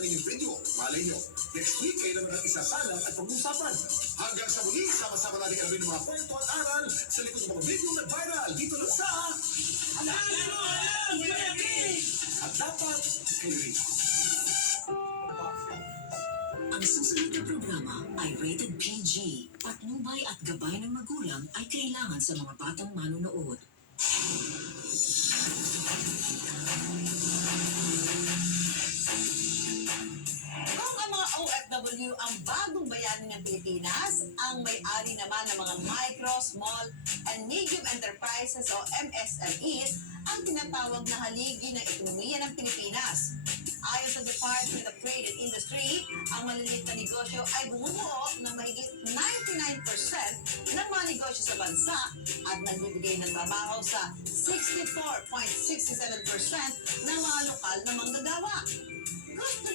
ang inyong video. Malay nyo, next week kayo naman ang isasalang at pag-usapan. Hanggang sa muli, sama-sama natin alamin ng mga kwento at aral sa likod ng mga video na viral dito lang sa At dapat kayo rin. Ang susunod na programa ay rated PG. Patnubay at gabay ng magulang ay kailangan sa mga batang manonood. Kung ang mga OFW ang bagong bayani ng Pilipinas, ang may-ari naman ng mga micro, small, and medium enterprises o MSMEs ang tinatawag na haligi ng ekonomiya ng Pilipinas. Ayon sa Department of Trade and Industry, ang maliliit na negosyo ay bumubuo ng mahigit 99% ng mga negosyo sa bansa at nagbibigay ng trabaho sa 64.67% ng mga lokal na manggagawa.